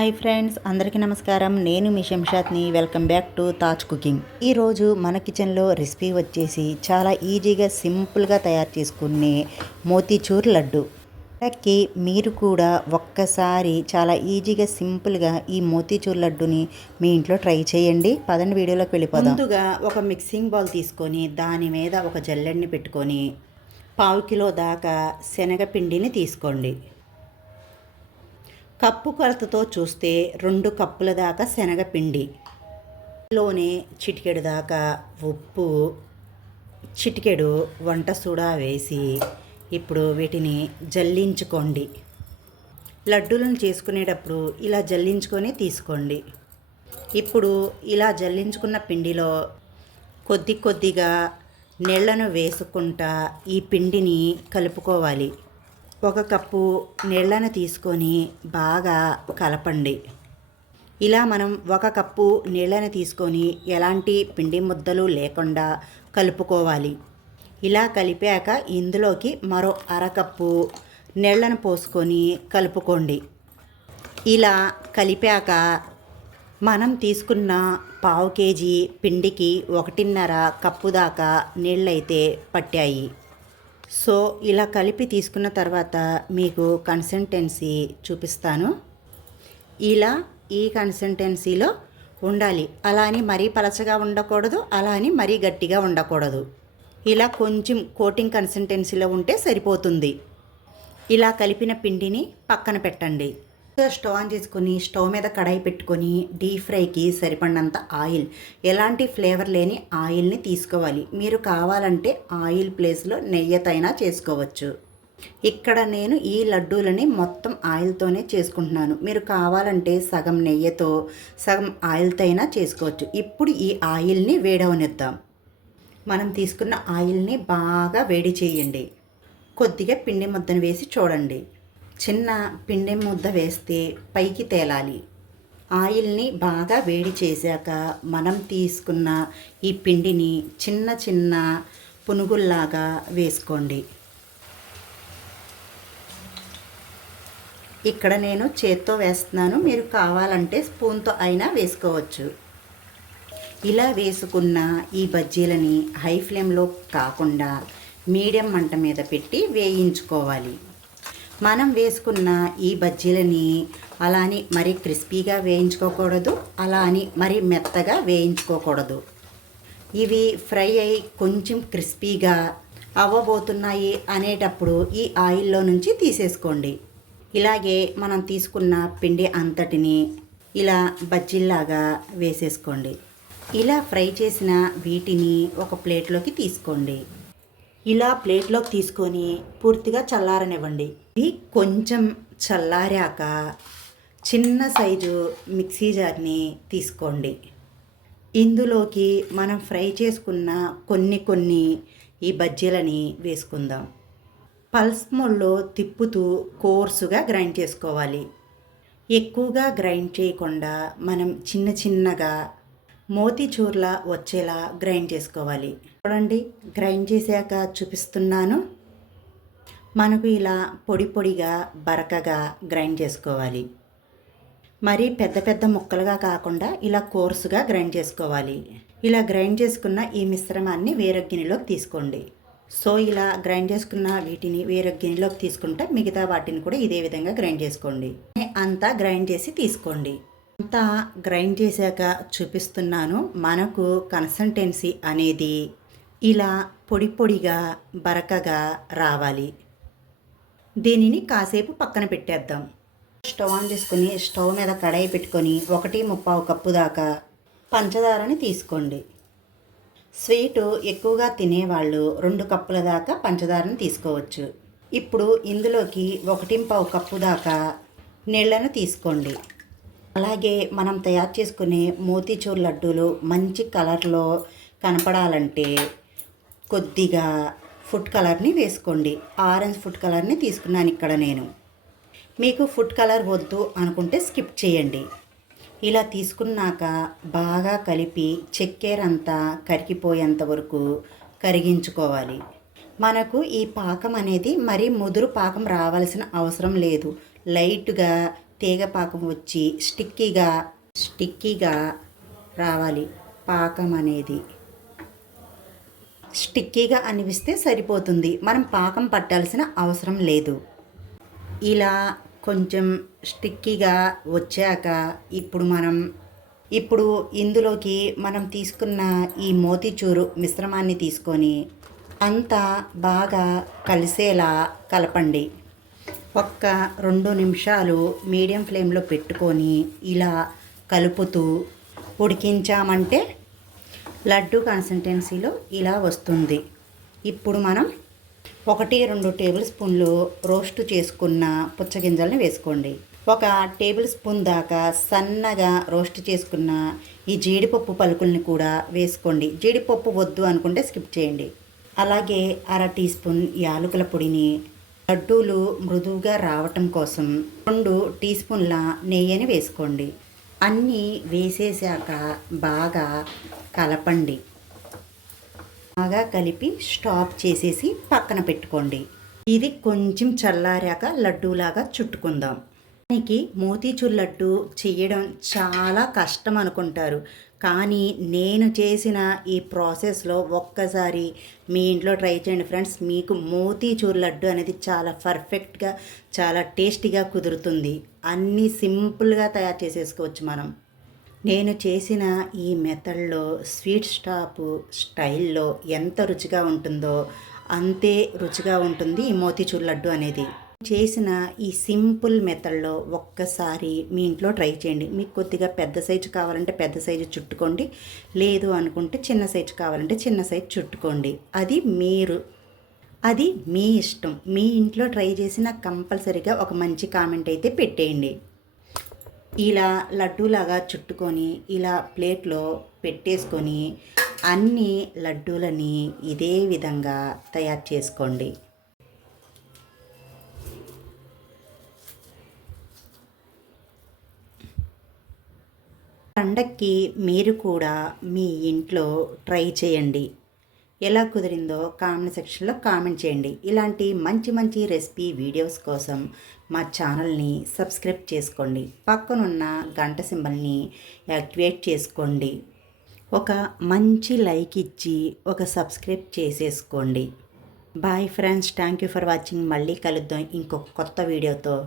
Hi friends, అందరికీ నమస్కారం. నేను మీ శంషాద్ని. Welcome back to Taj cooking. ఈరోజు మన కిచెన్లో రెసిపీ వచ్చేసి చాలా ఈజీగా సింపుల్గా తయారు చేసుకునే మోతీచూర్ లడ్డు. అలాగే మీరు కూడా ఒక్కసారి చాలా ఈజీగా సింపుల్గా ఈ మోతీచూర్ లడ్డుని మీ ఇంట్లో ట్రై చేయండి. పదండి వీడియోలోకి వెళ్ళిపోదాం. ముందుగా ఒక మిక్సింగ్ బౌల్ తీసుకొని దాని మీద ఒక జల్లెడని పెట్టుకొని 1/2 కిలో దాకా శనగపిండిని తీసుకోండి. కప్పు కొలతతో చూస్తే 2 కప్పుల దాకా శనగపిండి, లోనే చిటికెడు దాకా ఉప్పు, చిటికెడు వంట సోడా వేసి ఇప్పుడు వీటిని జల్లించుకోండి. లడ్డూలను చేసుకునేటప్పుడు ఇలా జల్లించుకొని తీసుకోండి. ఇప్పుడు ఇలా జల్లించుకున్న పిండిలో కొద్ది కొద్దిగా నీళ్లను వేసుకుంటా ఈ పిండిని కలుపుకోవాలి. 1 కప్పు నీళ్ళను తీసుకొని బాగా కలపండి. ఇలా మనం 1 కప్పు నీళ్ళను తీసుకొని ఎలాంటి పిండి ముద్దలు లేకుండా కలుపుకోవాలి. ఇలా కలిపాక ఇందులోకి మరో 1/2 కప్పు నీళ్ళను పోసుకొని కలుపుకోండి. ఇలా కలిపాక మనం తీసుకున్న 1/2 కేజీ పిండికి 1.5 కప్పు దాకా నీళ్ళైతే పట్టాయి. సో ఇలా కలిపి తీసుకున్న తర్వాత మీకు కన్సిస్టెన్సీ చూపిస్తాను. ఇలా ఈ కన్సిస్టెన్సీలో ఉండాలి. అలా అని మరీ పలచగా ఉండకూడదు, అలా అని మరీ గట్టిగా ఉండకూడదు. ఇలా కొంచెం కోటింగ్ కన్సిస్టెన్సీలో ఉంటే సరిపోతుంది. ఇలా కలిపిన పిండిని పక్కన పెట్టండి. స్టవ్ ఆన్ చేసుకొని స్టవ్ మీద కడాయి పెట్టుకొని డీప్ ఫ్రైకి సరిపడినంత ఆయిల్, ఎలాంటి ఫ్లేవర్ లేని ఆయిల్ని తీసుకోవాలి. మీరు కావాలంటే ఆయిల్ ప్లేస్లో నెయ్యితైనా చేసుకోవచ్చు. ఇక్కడ నేను ఈ లడ్డూలని మొత్తం ఆయిల్తోనే చేసుకుంటున్నాను. మీరు కావాలంటే సగం నెయ్యితో సగం ఆయిల్తో అయినా చేసుకోవచ్చు. ఇప్పుడు ఈ ఆయిల్ని వేడవనిద్దాం. మనం తీసుకున్న ఆయిల్ని బాగా వేడి చేయండి. కొద్దిగా పిండి ముద్దను వేసి చూడండి. చిన్న పిండి ముద్ద వేస్తే పైకి తేలాలి. ఆయిల్ని బాగా వేడి చేశాక మనం తీసుకున్న ఈ పిండిని చిన్న చిన్న పునుగుల్లాగా వేసుకోండి. ఇక్కడ నేను చేత్తో వేస్తున్నాను, మీరు కావాలంటే స్పూన్తో అయినా వేసుకోవచ్చు. ఇలా వేసుకున్న ఈ బజ్జీలని హై ఫ్లేమ్లో కాకుండా మీడియం మంట మీద పెట్టి వేయించుకోవాలి. మనం వేసుకున్న ఈ బజ్జీలని అలా అని మరీ క్రిస్పీగా వేయించుకోకూడదు, అలా అని మరీ మెత్తగా వేయించుకోకూడదు. ఇవి ఫ్రై అయి కొంచెం క్రిస్పీగా అవ్వబోతున్నాయి అనేటప్పుడు ఈ ఆయిల్లో నుంచి తీసేసుకోండి. ఇలాగే మనం తీసుకున్న పిండి అంతటిని ఇలా బజ్జీల్లాగా వేసేసుకోండి. ఇలా ఫ్రై చేసిన వీటిని ఒక ప్లేట్లోకి తీసుకోండి. ఇలా ప్లేట్లోకి తీసుకొని పూర్తిగా చల్లారనివ్వండి. ఇది కొంచెం చల్లారాక చిన్న సైజు మిక్సీ జార్ని తీసుకోండి. ఇందులోకి మనం ఫ్రై చేసుకున్న కొన్ని ఈ బజ్జీలని వేసుకుందాం. పల్స్ మోడ్లో తిప్పుతూ కోర్సుగా గ్రైండ్ చేసుకోవాలి. ఎక్కువగా గ్రైండ్ చేయకుండా మనం చిన్నగా మోతీచూర్లా వచ్చేలా గ్రైండ్ చేసుకోవాలి. చూడండి, గ్రైండ్ చేశాక చూపిస్తున్నాను. మనకు ఇలా పొడిగా బరకగా గ్రైండ్ చేసుకోవాలి. మరీ పెద్ద ముక్కలుగా కాకుండా ఇలా కోర్సుగా గ్రైండ్ చేసుకోవాలి. ఇలా గ్రైండ్ చేసుకున్న ఈ మిశ్రమాన్ని వేరొక గిన్నెలోకి తీసుకోండి. సో ఇలా గ్రైండ్ చేసుకున్న వీటిని వేరొక గిన్నెలోకి తీసుకుంటే మిగతా వాటిని కూడా ఇదే విధంగా గ్రైండ్ చేసుకోండి. అంతా గ్రైండ్ చేసి తీసుకోండి. అంతా గ్రైండ్ చేశాక చూపిస్తున్నాను. మనకు కన్సిస్టెన్సీ అనేది ఇలా పొడిగా బరకగా రావాలి. దీనిని కాసేపు పక్కన పెట్టేద్దాం. స్టవ్ ఆన్ చేసుకొని స్టవ్ మీద కడాయి పెట్టుకొని 1.35 కప్పు దాకా పంచదారని తీసుకోండి. స్వీటు ఎక్కువగా తినేవాళ్ళు 2 కప్పుల దాకా పంచదారని తీసుకోవచ్చు. ఇప్పుడు ఇందులోకి 1.25 కప్పు దాకా నీళ్ళను తీసుకోండి. అలాగే మనం తయారు చేసుకునే మోతీచూర్ లడ్డూలు మంచి కలర్లో కనపడాలంటే కొద్దిగా ఫుడ్ కలర్ని వేసుకోండి. ఆరెంజ్ ఫుడ్ కలర్ని తీసుకున్నాను ఇక్కడ నేను. మీకు ఫుడ్ కలర్ వద్దు అనుకుంటే స్కిప్ చేయండి. ఇలా తీసుకున్నాక బాగా కలిపి చక్కెర అంతా కరిగిపోయేంత వరకు కరిగించుకోవాలి. మనకు ఈ పాకం అనేది మరీ ముదురు పాకం రావాల్సిన అవసరం లేదు. లైట్గా తీగ పాకం వచ్చి స్టిక్కీగా రావాలి. పాకం అనేది స్టిక్కీగా అనిపిస్తే సరిపోతుంది. మనం పాకం పట్టాల్సిన అవసరం లేదు. ఇలా కొంచెం స్టిక్కీగా వచ్చాక ఇప్పుడు ఇందులోకి మనం తీసుకున్న ఈ మోతీచూరు మిశ్రమాన్ని తీసుకొని అంతా బాగా కలిసేలా కలపండి. ఒక్క 2 నిమిషాలు మీడియం ఫ్లేమ్లో పెట్టుకొని ఇలా కలుపుతూ ఉడికించామంటే లడ్డు కన్సిస్టెన్సీలో ఇలా వస్తుంది. ఇప్పుడు మనం 1-2 టేబుల్ స్పూన్లు రోస్ట్ చేసుకున్న పుచ్చగింజల్ని వేసుకోండి. 1 టేబుల్ స్పూన్ దాకా సన్నగా రోస్ట్ చేసుకున్న ఈ జీడిపప్పు పలుకుల్ని కూడా వేసుకోండి. జీడిపప్పు వద్దు అనుకుంటే స్కిప్ చేయండి. అలాగే 1/2 టీ స్పూన్ యాలకుల పొడిని, లడ్డూలు మృదువుగా రావటం కోసం 2 టీ స్పూన్ల నెయ్యిని వేసుకోండి. అన్నీ వేసేసాక బాగా కలపండి. బాగా కలిపి స్టాప్ చేసేసి పక్కన పెట్టుకోండి. ఇది కొంచెం చల్లారాక లడ్డూలాగా చుట్టుకుందాం. దానికి మోతీచూర్ లడ్డు చేయడం చాలా కష్టం అనుకుంటారు, కానీ నేను చేసిన ఈ ప్రాసెస్లో ఒక్కసారి మీ ఇంట్లో ట్రై చేయండి ఫ్రెండ్స్. మీకు మోతీచూర్ లడ్డు అనేది చాలా పర్ఫెక్ట్గా, చాలా టేస్టీగా కుదురుతుంది. అన్నీ సింపుల్గా తయారు చేసేసుకోవచ్చు మనం. నేను చేసిన ఈ మెథడ్లో స్వీట్ షాప్ స్టైల్లో ఎంత రుచిగా ఉంటుందో అంతే రుచిగా ఉంటుంది ఈ మోతీచూర్ లడ్డు అనేది. చేసిన ఈ సింపుల్ మెథడ్లో ఒక్కసారి మీ ఇంట్లో ట్రై చేయండి. మీకు కొద్దిగా పెద్ద సైజు కావాలంటే పెద్ద సైజు చుట్టుకోండి, లేదు అనుకుంటే చిన్న సైజు కావాలంటే చిన్న సైజు చుట్టుకోండి. అది మీ ఇష్టం. మీ ఇంట్లో ట్రై చేసిన కంపల్సరీగా ఒక మంచి కామెంట్ అయితే పెట్టేయండి. ఇలా లడ్డూలాగా చుట్టుకొని ఇలా ప్లేట్లో పెట్టేసుకొని అన్ని లడ్డూలని ఇదే విధంగా తయారు చేసుకోండి. పండక్కి మీరు కూడా మీ ఇంట్లో ట్రై చేయండి. ఎలా కుదిరిందో కామెంట్ సెక్షన్లో కామెంట్ చేయండి. ఇలాంటి మంచి మంచి రెసిపీ వీడియోస్ కోసం మా ఛానల్ని సబ్స్క్రైబ్ చేసుకోండి. పక్కనున్న గంట సింబల్ని యాక్టివేట్ చేసుకోండి. ఒక మంచి లైక్ ఇచ్చి ఒక సబ్స్క్రైబ్ చేసేసుకోండి. Bye friends, thank you for watching. మళ్ళీ కలుద్దాం ఇంకొక కొత్త వీడియోతో.